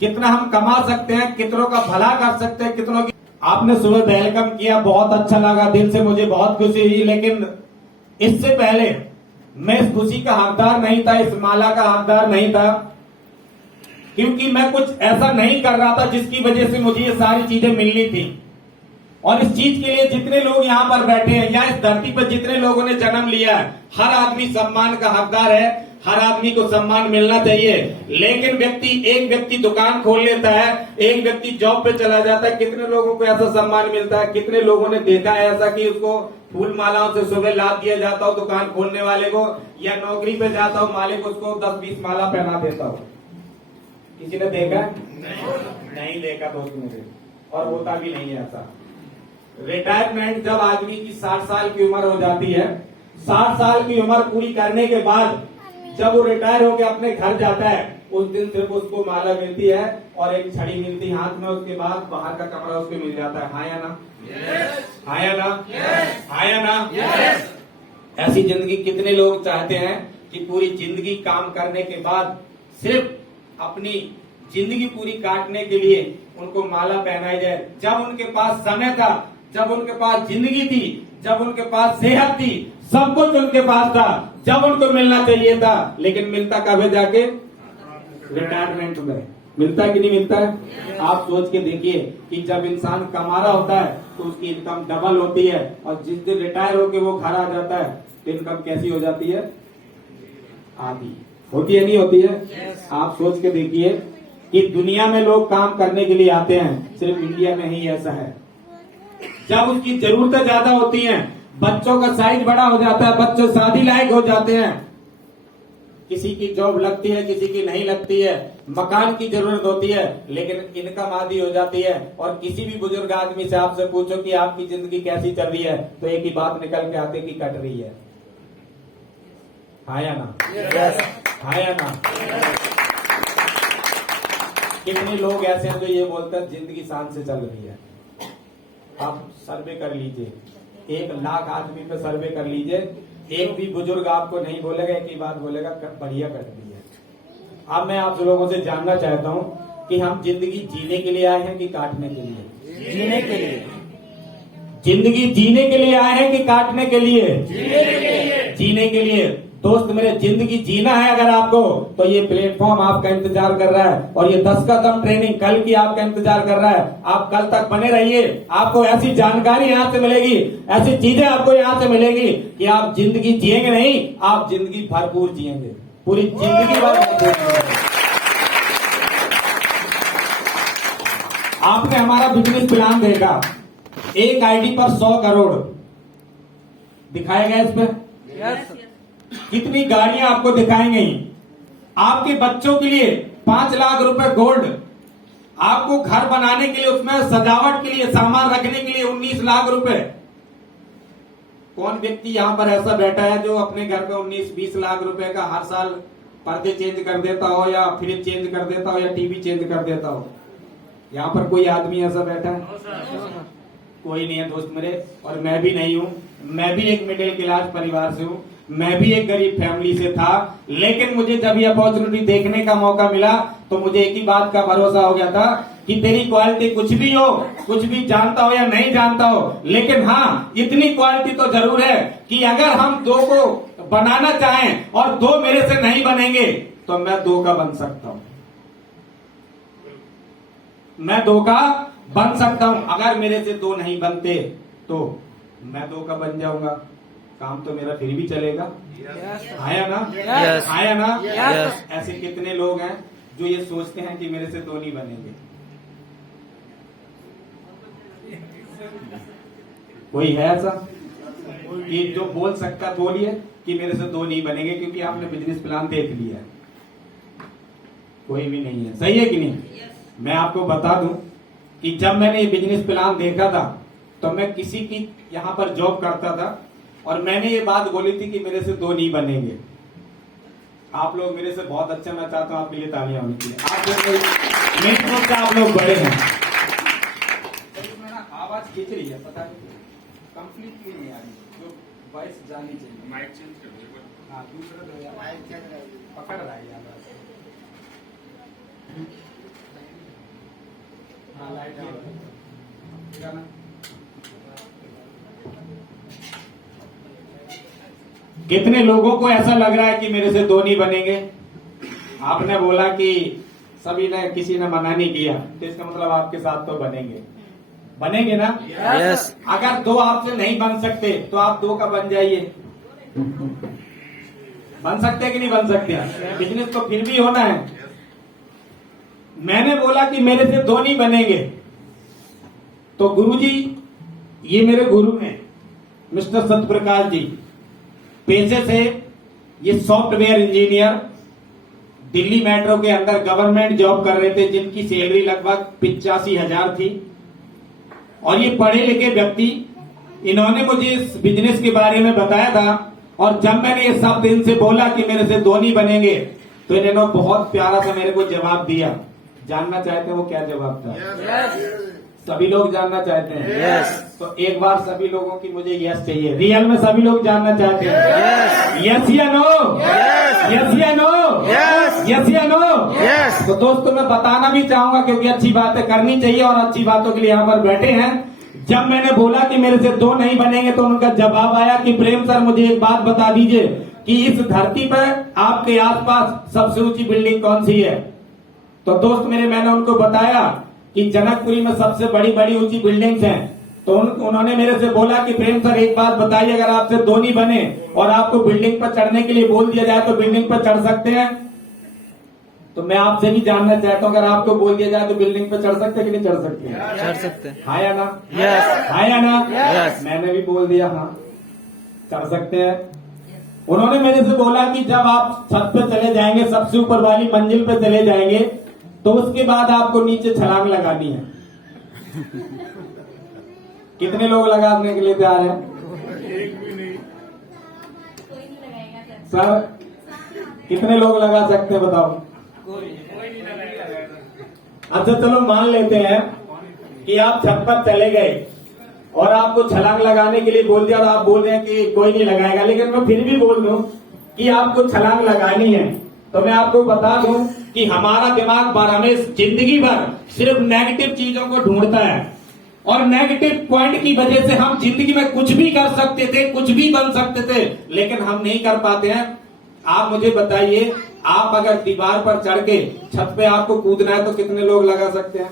कितना हम कमा सकते हैं, कितनों का भला कर सकते हैं, कितनों की। आपने सुबह वेलकम किया, बहुत अच्छा लगा, दिल से मुझे बहुत खुशी हुई। लेकिन इससे पहले मैं इस खुशी का हकदार नहीं था, इस माला का हकदार नहीं था, क्योंकि मैं कुछ ऐसा नहीं कर रहा था जिसकी वजह से मुझे ये सारी चीजें मिलनी थी। और इस चीज के लिए जितने लोग यहाँ पर बैठे हैं या इस धरती पर जितने लोगों ने जन्म लिया है, हर आदमी सम्मान का हकदार है, हर आदमी को सम्मान मिलना चाहिए। लेकिन एक व्यक्ति दुकान खोल लेता है, एक व्यक्ति जॉब पे चला जाता है, कितने लोगों को ऐसा सम्मान मिलता है? कितने लोगों ने देखा है ऐसा कि उसको फूल मालाओं से सुबह लाद दिया जाता हो दुकान खोलने वाले को, या नौकरी पे जाता हो मालिक उसको 10-20 माला पहना देता हो? किसी ने देखा? नहीं देखा दोस्त मेरे, और होता भी नहीं है ऐसा। रिटायरमेंट जब आदमी की 60 साल की उम्र हो जाती है, 60 साल की उम्र पूरी करने के बाद जब वो रिटायर होकर अपने घर जाता है, उस दिन सिर्फ उसको माला मिलती है और एक छड़ी मिलती है हाथ में। उसके बाद बाहर का कमरा उसको मिल जाता है। हाँ या ना? हाँ या ना? हाँ या ना? ऐसी जिंदगी कितने लोग चाहते हैं कि पूरी जिंदगी काम करने के बाद सिर्फ अपनी जिंदगी पूरी काटने के लिए उनको माला पहनाई जाए। जब उनके पास समय था, जब उनके पास जिंदगी थी, जब उनके पास सेहत थी, सब कुछ उनके पास था, जब उनको मिलना चाहिए था, लेकिन मिलता कब है? जाके रिटायरमेंट में मिलता है कि नहीं मिलता है? आप सोच के देखिए कि जब इंसान कमा रहा होता है तो उसकी इनकम डबल होती है, और जिस दिन रिटायर होके वो घर आ जाता है तो इनकम कैसी हो जाती है? आधी होती है, नहीं होती है? आप सोच के देखिए कि दुनिया में लोग काम करने के लिए आते हैं, सिर्फ इंडिया में ही ऐसा है। जब उसकी जरूरतें ज्यादा होती हैं, बच्चों का साइज बड़ा हो जाता है, बच्चे शादी लायक हो जाते हैं, किसी की जॉब लगती है, किसी की नहीं लगती है, मकान की जरूरत होती है, लेकिन इनकम आधी हो जाती है। और किसी भी बुजुर्ग आदमी से आपसे पूछो कि आपकी जिंदगी कैसी चल रही है, तो एक ही बात निकल के आते कि कट रही है। हाँ या ना? हाँ या ना? कितने लोग ऐसे हैं जो ये बोलते हैं जिंदगी शान से चल रही है? आप सर्वे कर लीजिए, 1 लाख आदमी पे सर्वे कर लीजिए, एक भी बुजुर्ग आपको नहीं बोलेगा, एक ही बात बोलेगा, बढ़िया कर दी है। अब मैं आप लोगों से जानना चाहता हूँ कि हम जिंदगी जीने के लिए आए हैं कि काटने के लिए? जीने के लिए। जिंदगी जीने के लिए आए हैं कि काटने के लिए? जीने के लिए। जीने के लिए। दोस्त मेरे, जिंदगी जीना है अगर आपको, तो ये प्लेटफॉर्म आपका इंतजार कर रहा है, और ये 10 कदम ट्रेनिंग कल की आपका इंतजार कर रहा है। आप कल तक बने रहिए, आपको ऐसी जानकारी यहाँ से मिलेगी, ऐसी चीजें आपको यहाँ से मिलेगी कि आप जिंदगी जिएंगे नहीं, आप जिंदगी भरपूर जिएंगे, पूरी जिंदगी भर भरपूर जिएंगे। आपने हमारा बिजनेस प्लान देखा, एक आईडी पर 100 करोड़ दिखाया गया इस पर। यस। कितनी गाड़ियां आपको दिखाई गई? आपके बच्चों के लिए 5 लाख रुपए गोल्ड, आपको घर बनाने के लिए, उसमें सजावट के लिए, सामान रखने के लिए 19 लाख रुपए। कौन व्यक्ति यहां पर ऐसा बैठा है जो अपने घर पे 19-20 लाख रुपए का हर साल पर्दे चेंज कर देता हो, या फ्रिज चेंज कर देता हो, या टीवी चेंज कर देता हो? यहाँ पर कोई आदमी ऐसा बैठा है? कोई नहीं है दोस्त मेरे, और मैं भी नहीं हूँ। मैं भी एक मिडिल क्लास परिवार से हूँ, मैं भी एक गरीब फैमिली से था, लेकिन मुझे जब ये अपॉर्चुनिटी देखने का मौका मिला तो मुझे एक ही बात का भरोसा हो गया था कि तेरी क्वालिटी कुछ भी हो, कुछ भी जानता हो या नहीं जानता हो, लेकिन हाँ इतनी क्वालिटी तो जरूर है कि अगर हम 2 को बनाना चाहें और 2 मेरे से नहीं बनेंगे तो मैं 2 का बन सकता हूं। मैं 2 का बन सकता हूं। अगर मेरे से 2 नहीं बनते तो मैं 2 का बन जाऊंगा, काम तो मेरा फिर भी चलेगा। आया ना? आया ना? ऐसे कितने लोग हैं जो ये सोचते हैं कि मेरे से 2 नहीं बनेंगे? कोई है ऐसा कि जो बोल सकता? बोलिए कि मेरे से 2 नहीं बनेंगे, क्योंकि आपने बिजनेस प्लान देख लिया है। कोई भी नहीं है, सही है कि नहीं? मैं आपको बता दूं कि जब मैंने ये बिजनेस प्लान देखा था तो मैं किसी की यहाँ पर जॉब करता था, और मैंने ये बात बोली थी कि मेरे से 2 नहीं बनेंगे। आप लोग मेरे से बहुत अच्छा, मैं चाहता हूं आपके लिए तालियां होनी चाहिए। आप लोग मेरी तरफ से आप लोग बड़े हैं। आवाज खींच रही है, पता नहीं कंप्लीटली नहीं आ रही, जो वॉइस जानी चाहिए। माइक चेंज कर दो। हाँ, दूसरा पकड़ रहा है यार। कितने लोगों को ऐसा लग रहा है कि मेरे से दो नहीं बनेंगे? आपने बोला कि सभी ने, किसी ने मना नहीं किया, तो इसका मतलब आपके साथ तो बनेंगे, बनेंगे ना? यस। अगर दो आपसे नहीं बन सकते तो आप दो का बन जाइए। बन सकते कि नहीं बन सकते? बिजनेस तो फिर भी होना है। मैंने बोला कि मेरे से दो नहीं बनेंगे, तो गुरुजी, ये मेरे गुरु हैं मिस्टर सत्यप्रकाश जी, पेशे से ये सॉफ्टवेयर इंजीनियर, दिल्ली मेट्रो के अंदर गवर्नमेंट जॉब कर रहे थे, जिनकी सैलरी लगभग 85,000 थी। और ये पढ़े लिखे व्यक्ति, इन्होंने मुझे इस बिजनेस के बारे में बताया था, और जब मैंने ये शब्द इनसे बोला कि मेरे से दो नहीं बनेंगे, तो इन्होंने बहुत प्यारा सा मेरे को जवाब दिया। जानना चाहते हैं वो क्या जवाब था? सभी लोग जानना चाहते हैं? यस। तो एक बार सभी लोगों की मुझे यस चाहिए। रियल में सभी लोग जानना चाहते हैं? यस या नो? यस या नो? यस या नो? यस। तो दोस्तों, मैं बताना भी चाहूंगा, क्योंकि अच्छी बातें करनी चाहिए और अच्छी बातों के लिए यहाँ पर बैठे हैं। जब मैंने बोला कि मेरे से दो नहीं बनेंगे, तो उनका जवाब आया कि प्रेम सर, मुझे एक बात बता दीजिए कि इस धरती पर आपके आसपास सबसे ऊंची बिल्डिंग कौन सी है? तो दोस्त मेरे, मैंने उनको बताया कि जनकपुरी में सबसे बड़ी बड़ी ऊंची बिल्डिंग्स हैं। तो उन्होंने मेरे से बोला कि प्रेम सर, एक बात बताइए, अगर आपसे दो नहीं बने और आपको बिल्डिंग पर चढ़ने के लिए बोल दिया जाए तो बिल्डिंग पर चढ़ सकते हैं? तो मैं आपसे भी जानना चाहता हूँ, अगर आपको बोल दिया जाए तो बिल्डिंग पर चढ़ सकते हैं कि नहीं चढ़ सकते? चढ़ सकते हैं। हाँ या ना? यस। हाँ या ना? यस। मैंने भी बोल दिया हाँ, चढ़ सकते हैं। उन्होंने मेरे से बोला कि जब आप छत पे चले जाएंगे, सबसे ऊपर वाली मंजिल पे चले जाएंगे, तो उसके बाद आपको नीचे छलांग लगानी है। कितने लोग लगाने के लिए तैयार हैं? सर, कितने लोग लगा सकते हैं बताओ? अच्छा चलो, मान लेते हैं कि आप छत पर चले गए और आपको छलांग लगाने के लिए बोल दिया, और आप बोल रहे हैं कि कोई नहीं लगाएगा, लेकिन मैं फिर भी बोल दूं कि आपको छलांग लगानी है, तो मैं आपको बता दूं कि हमारा दिमाग हमेशा जिंदगी भर सिर्फ नेगेटिव चीजों को ढूंढता है, और नेगेटिव पॉइंट की वजह से हम जिंदगी में कुछ भी कर सकते थे, कुछ भी बन सकते थे, लेकिन हम नहीं कर पाते हैं। आप मुझे बताइए, आप अगर दीवार पर चढ़ के छत पे आपको कूदना है, तो कितने लोग लगा सकते हैं?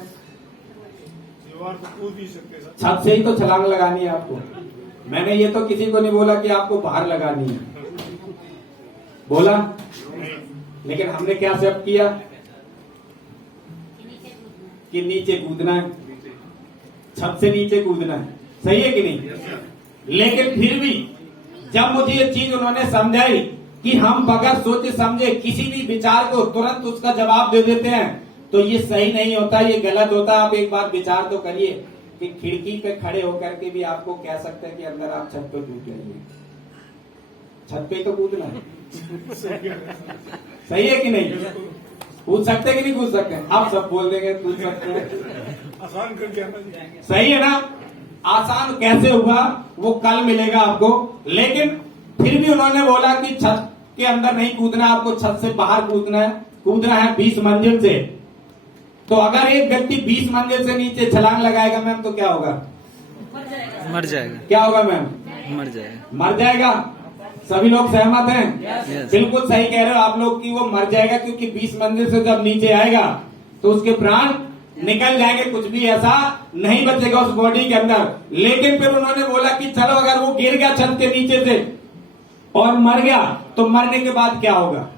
दीवार पर कूद नहीं सकते सर। छत से ही तो छलांग लगानी है आपको। मैंने ये तो किसी को नहीं बोला कि आपको बाहर लगानी है, बोला? लेकिन हमने क्या सब किया कि नीचे कूदना है, छत से नीचे कूदना है, सही है कि नहीं? लेकिन फिर भी जब मुझे ये चीज उन्होंने समझाई कि हम बगैर सोचे समझे किसी भी विचार को तुरंत उसका जवाब दे देते हैं, तो ये सही नहीं होता, ये गलत होता। आप एक बार विचार तो करिए कि खिड़की पे खड़े होकर के भी आपको कह सकते हैं कि अंदर आप छत पे कूद जाइए, छत पे तो कूदना है, सही है कि नहीं? कूद सकते कि नहीं कूद सकते? आप सब बोल देंगे कूद सकते हैं। आसान करके आना। सही है ना? आसान कैसे हुआ वो कल मिलेगा आपको। लेकिन फिर भी उन्होंने बोला कि छत के अंदर नहीं कूदना, आपको छत से बाहर कूदना है 20 मंजिल से। तो अगर एक व्यक्ति 20 मंजिल से नीचे छलांग लगाएगा मैम, तो क्या होगा? मर जाएगा। क्या होगा मैम? मर जाएगा। मर जाएगा। सभी लोग सहमत हैं? Yes. बिल्कुल सही कह रहे हो आप लोग कि वो मर जाएगा, क्योंकि 20 मंजिल से जब नीचे आएगा तो उसके प्राण निकल जाएंगे, कुछ भी ऐसा नहीं बचेगा उस बॉडी के अंदर। लेकिन फिर उन्होंने बोला कि चलो, अगर वो गिर गया छत के नीचे से और मर गया, तो मरने के बाद क्या होगा?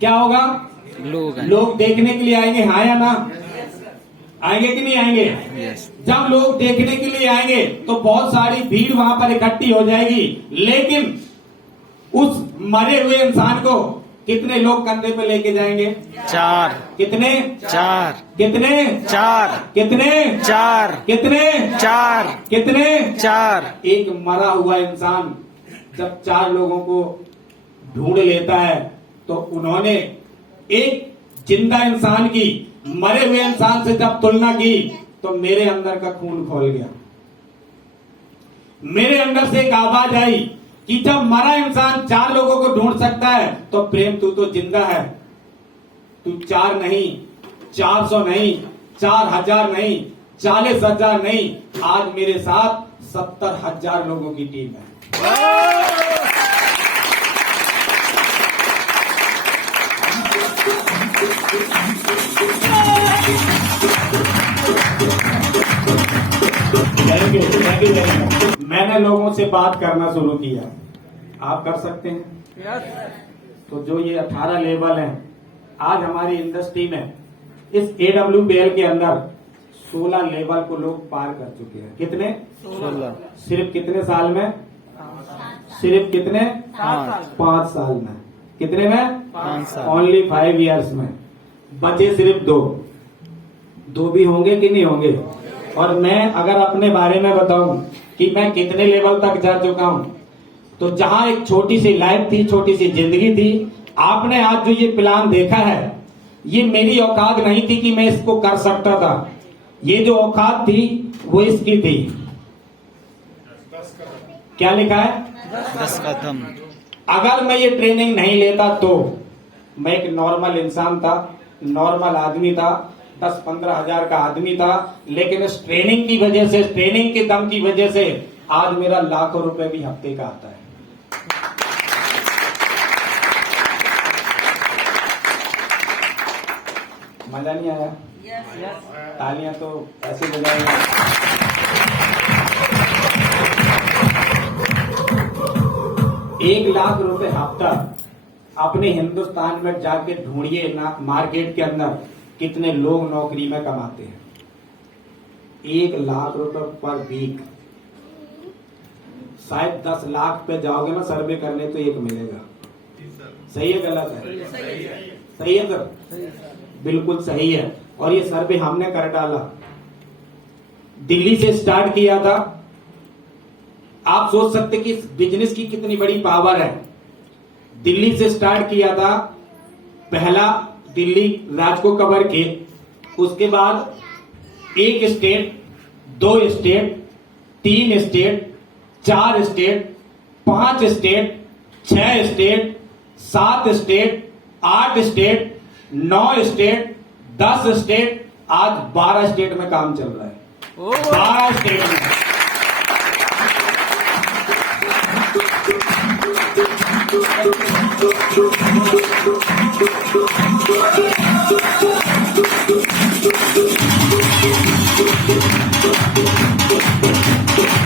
क्या होगा? लोग देखने के लिए आएंगे, हाँ या ना? आएंगे कि नहीं आएंगे? यस। जब लोग देखने के लिए आएंगे तो बहुत सारी भीड़ वहां पर इकट्ठी हो जाएगी, लेकिन उस मरे हुए इंसान को कितने लोग कंधे पे लेके जाएंगे? 4। कितने? 4। कितने? 4। कितने? 4। कितने? 4। कितने? 4। एक मरा हुआ इंसान जब 4 लोगों को ढूंढ लेता है, तो उन्होंने एक जिंदा इंसान की मरे हुए इंसान से जब तुलना की, तो मेरे अंदर का खून खोल गया। मेरे अंदर से एक आवाज आई कि जब मरा इंसान 4 लोगों को ढूंढ सकता है, तो प्रेम तू तो जिंदा है। तू 4 नहीं, 400 नहीं, 4,000 नहीं, 40,000 नहीं, आज मेरे साथ 70,000 लोगों की टीम है। Thank you, thank you very much. मैंने लोगों से बात करना शुरू किया, आप कर सकते हैं। तो जो ये 18 लेवल हैं, आज हमारी इंडस्ट्री में इस AWPL के अंदर 16 लेवल को लोग पार कर चुके हैं। कितने? 16। सिर्फ कितने साल में? सिर्फ कितने? 5 साल में। कितने में? 5 साल। ओनली 5 इयर्स में। बचे सिर्फ 2 भी होंगे कि नहीं होंगे? और मैं अगर अपने बारे में बताऊं कि मैं कितने लेवल तक जा चुका हूं, तो जहां एक छोटी सी लाइफ थी, छोटी सी जिंदगी थी, आपने आज जो ये प्लान देखा है, ये मेरी औकात नहीं थी कि मैं इसको कर सकता था। ये जो औकात थी वो इसकी थी। क्या लिखा है? 10 कदम। अगर मैं ये ट्रेनिंग नहीं लेता तो मैं एक नॉर्मल इंसान था, नॉर्मल आदमी था, 10-15 हजार का आदमी था, लेकिन इस ट्रेनिंग की वजह से, ट्रेनिंग के दम की वजह से आज मेरा लाखों रुपए भी हफ्ते का आता है। मजा नहीं आया? तालियां तो ऐसे बजाएंगे। 1 लाख रुपए हफ्ता अपने हिंदुस्तान में जाके ढूंढिए ना, मार्केट के अंदर कितने लोग नौकरी में कमाते हैं। 1 लाख रुपए पर वीक। शायद 10 लाख पे जाओगे ना सर्वे करने तो 1 मिलेगा। सही है गलत है? सही है सर? बिल्कुल सही है। और ये सर्वे हमने कर डाला, दिल्ली से स्टार्ट किया था। आप सोच सकते कि इस बिजनेस की कितनी बड़ी पावर है। दिल्ली से स्टार्ट किया था, पहला दिल्ली राज्य को कवर किए, उसके बाद 1 state, 2 state, 3 state, 4 state, 5 state, 6 state, 7 state, 8 state, 9 state, 10 state, आज 12 स्टेट में काम चल रहा है। 12 स्टेट में।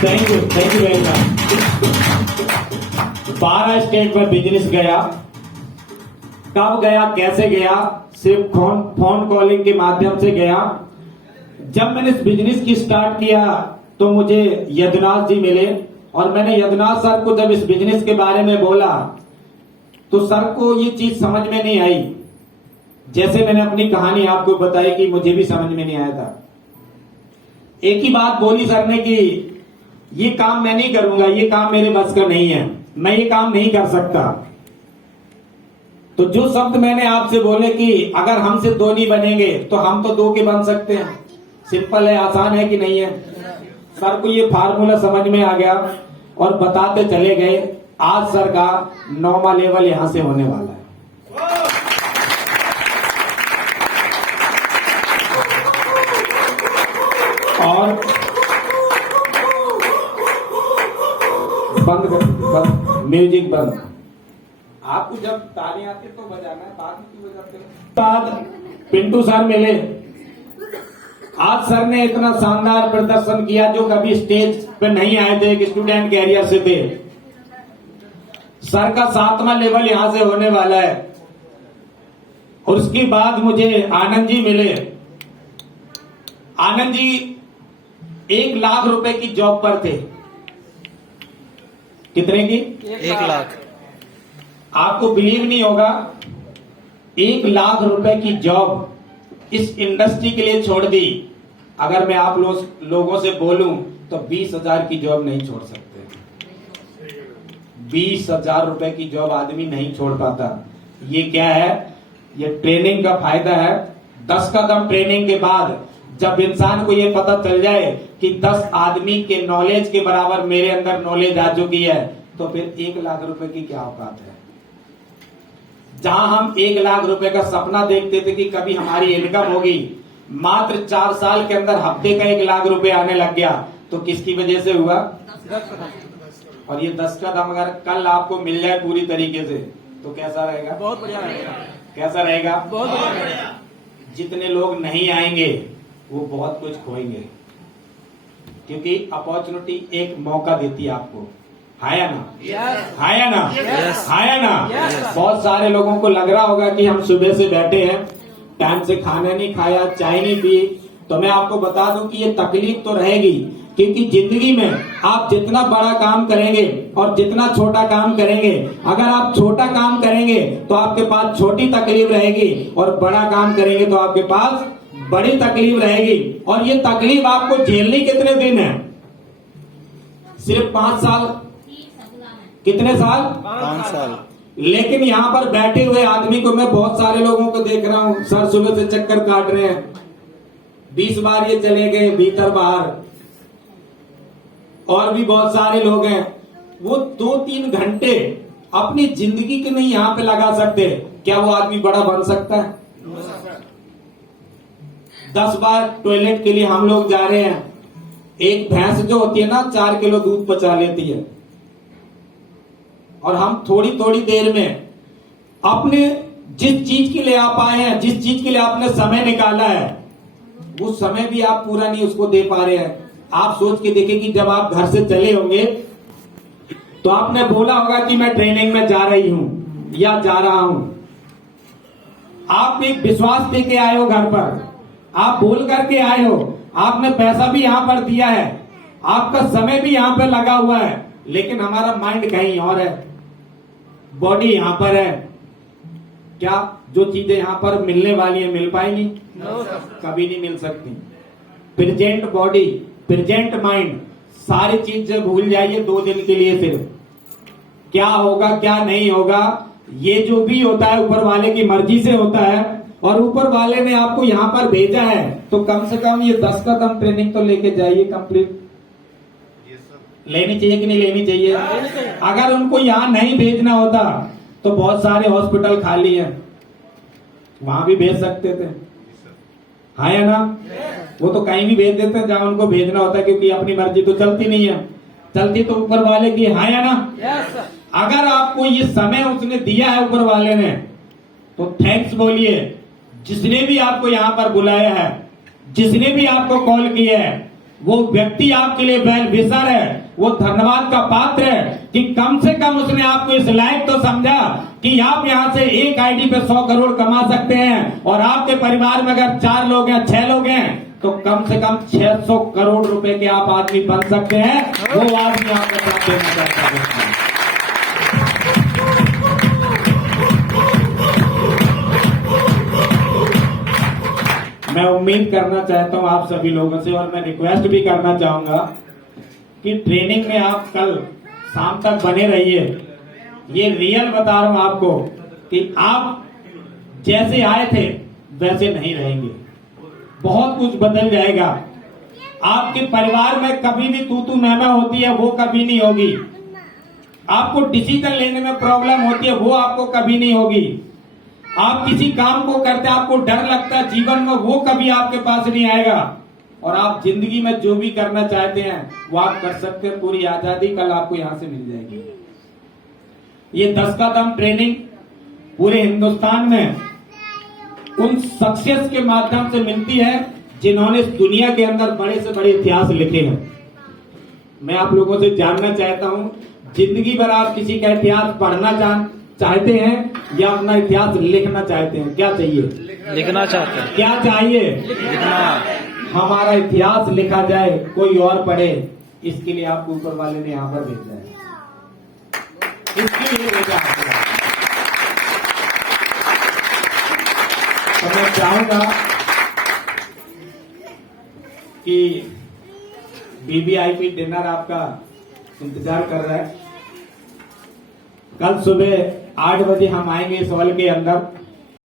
Thank you very much. 12 state में बिजनेस गया। कब गया, कैसे गया? सिर्फ फोन कॉलिंग के माध्यम से गया। जब मैंने इस बिजनेस की स्टार्ट किया तो मुझे यदुनाथ जी मिले, और मैंने यदुनाथ सर को जब इस बिजनेस के बारे में बोला तो सर को ये चीज समझ में नहीं आई। जैसे मैंने अपनी कहानी आपको बताई कि मुझे भी समझ में नहीं आया था। एक ही बात बोली सर ने कि ये काम मैं नहीं करूंगा, ये काम मेरे बस का नहीं है, मैं ये काम नहीं कर सकता। तो जो शब्द मैंने आपसे बोले कि अगर हमसे 2 नहीं बनेंगे तो हम तो 2 के बन सकते हैं। सिंपल है, आसान है कि नहीं है? सर को ये फार्मूला समझ में आ गया और बताते चले गए। आज सर का 9वां लेवल यहां से होने वाला है। और बंद, म्यूजिक बंद। आपको जब ताली आती तो बजाना है, बाद में क्यों बजाते हो? बाद पिंटू सर मिले। आज सर ने इतना शानदार प्रदर्शन किया जो कभी स्टेज पे नहीं आए थे, एक स्टूडेंट कैरियर से थे। सर का 7वां लेवल यहां से होने वाला है। और उसके बाद मुझे आनंद जी मिले। आनंद जी 1 लाख रुपए की जॉब पर थे। कितने की? 1 लाख। आपको बिलीव नहीं होगा, 1 लाख रुपए की जॉब इस इंडस्ट्री के लिए छोड़ दी। अगर मैं आप लोगों से बोलूं तो 20,000 की जॉब नहीं छोड़ सकते। 20,000 रुपए की जॉब आदमी नहीं छोड़ पाता। ये क्या है? ये ट्रेनिंग का फायदा है। 10 कदम ट्रेनिंग के बाद जब इंसान को ये पता चल जाए कि 10 आदमी के नॉलेज के बराबर मेरे अंदर नॉलेज आ चुकी है, तो फिर 1 लाख रुपए की क्या औकात है? जहां हम 1 लाख रुपए का सपना देखते थे कि कभी हमारी इनकम होगी, मात्र 4 साल के अंदर हफ्ते का 1 लाख रुपए आने लग गया, तो किसकी वजह से हुआ? और ये 10 का दम अगर कल आपको मिल जाए पूरी तरीके से तो कैसा रहेगा? बहुत बढ़िया रहेगा। कैसा रहेगा? बहुत बढ़िया रहेगा। जितने लोग नहीं आएंगे वो बहुत कुछ खोएंगे, क्योंकि अपॉर्चुनिटी एक मौका देती है आपको। है या ना? Yes. है या ना? Yes. है या ना? Yes. बहुत सारे लोगों को लग रहा होगा कि हम सुबह से बैठे हैं, टाइम से खाना नहीं खाया, चाय नहीं पी, तो मैं आपको बता दूं कि ये तकलीफ तो रहेगी, क्योंकि जिंदगी में आप जितना बड़ा काम करेंगे और जितना छोटा काम करेंगे, अगर आप छोटा काम करेंगे तो आपके पास छोटी तकलीफ रहेगी, और बड़ा काम करेंगे तो आपके पास बड़ी तकलीफ रहेगी। और ये तकलीफ आपको झेलनी कितने दिन है? सिर्फ 5 साल? कितने साल? 5 साल। लेकिन यहाँ पर बैठे हुए आदमी को मैं बहुत सारे लोगों को देख रहा हूँ, सर सुबह से चक्कर काट रहे हैं, 20 बार ये चले गए भीतर बाहर, और भी बहुत सारे लोग हैं वो 2-3 घंटे अपनी जिंदगी के नहीं यहाँ पे लगा सकते। क्या वो आदमी बड़ा बन सकता है? 10 बार टॉयलेट के लिए हम लोग जा रहे हैं। एक भैंस जो होती है ना 4 किलो दूध पचा लेती है, और हम थोड़ी थोड़ी देर में अपने जिस चीज के लिए आप आए हैं, जिस चीज के लिए आपने समय निकाला है, वो समय भी आप पूरा नहीं उसको दे पा रहे हैं। आप सोच के देखें कि जब आप घर से चले होंगे तो आपने बोला होगा कि मैं ट्रेनिंग में जा रही हूं या जा रहा हूं। आप एक विश्वास दे के आए हो घर पर, आप बोल करके आए हो, आपने पैसा भी यहां पर दिया है, आपका समय भी यहां पर लगा हुआ है, लेकिन हमारा माइंड कहीं और है, बॉडी यहां पर है। क्या जो चीजें यहां पर मिलने वाली है मिल पाएंगी? कभी नहीं मिल सकती। प्रेजेंट बॉडी, प्रेजेंट माइंड, सारी चीजें भूल जाइए 2 दिन के लिए। फिर क्या होगा क्या नहीं होगा, ये जो भी होता है ऊपर वाले की मर्जी से होता है, और ऊपर वाले ने आपको यहाँ पर भेजा है, तो कम से कम ये 10 कदम ट्रेनिंग तो लेके जाइए कंप्लीट। लेनी चाहिए कि नहीं लेनी चाहिए? अगर उनको यहाँ नहीं भेजना होता तो बहुत सारे हॉस्पिटल खाली हैं, वहां भी भेज सकते थे। हाँ या ना? वो तो कहीं भी भेज देते हैं जहां उनको भेजना होता है, क्योंकि अपनी मर्जी तो चलती नहीं है, चलती तो ऊपर वाले की। हाँ या ना? अगर आपको ये समय उसने दिया है ऊपर वाले ने, तो थैंक्स बोलिए। जिसने भी आपको यहाँ पर बुलाया है, जिसने भी आपको कॉल किया है, वो व्यक्ति आपके लिए वेल विशर है, वो धन्यवाद का पात्र है कि कम से कम उसने आपको इस लायक तो समझा कि आप यहाँ से एक आईडी पे 100 करोड़ कमा सकते हैं, और आपके परिवार में अगर 4 लोग हैं, 6 लोग हैं, तो कम से कम 600 करोड़ रुपए के आप आदमी बन सकते हैं। वो आदमी आपको साथ देना चाहता है। मैं उम्मीद करना चाहता हूं आप सभी लोगों से, और मैं रिक्वेस्ट भी करना चाहूंगा कि ट्रेनिंग में आप कल शाम तक बने रहिए। ये रियल बता रहा हूं आपको कि आप जैसे आए थे वैसे नहीं रहेंगे, बहुत कुछ बदल जाएगा। आपके परिवार में कभी भी तू मैमा होती है, वो कभी नहीं होगी। आपको डिसीजन लेने में प्रॉब्लम होती है, वो आपको कभी नहीं होगी। आप किसी काम को करते आपको डर लगता है जीवन में, वो कभी आपके पास नहीं आएगा। और आप जिंदगी में जो भी करना चाहते हैं वो आप कर सकते हैं, पूरी आजादी कल आपको यहां से मिल जाएगी। ये 10 का दम ट्रेनिंग पूरे हिंदुस्तान में उन सक्सेस के माध्यम से मिलती है जिन्होंने इस दुनिया के अंदर बड़े से बड़े इतिहास लिखे हैं। मैं आप लोगों से जानना चाहता हूं, जिंदगी भर आप किसी का इतिहास पढ़ना चाहते हैं या अपना इतिहास लिखना चाहते हैं? क्या चाहिए? लिखना चाहते हैं। क्या चाहिए? लिखना। हमारा इतिहास लिखा जाए, कोई और पढ़े, इसके लिए आपको ऊपर वाले ने यहाँ पर भेजा है, इसके लिए भेजा है। तो मैं चाहूंगा कि वीवीआईपी डिनर आपका इंतजार कर रहा है। कल सुबह 8 बजे हम आएंगे इस हॉल के अंदर।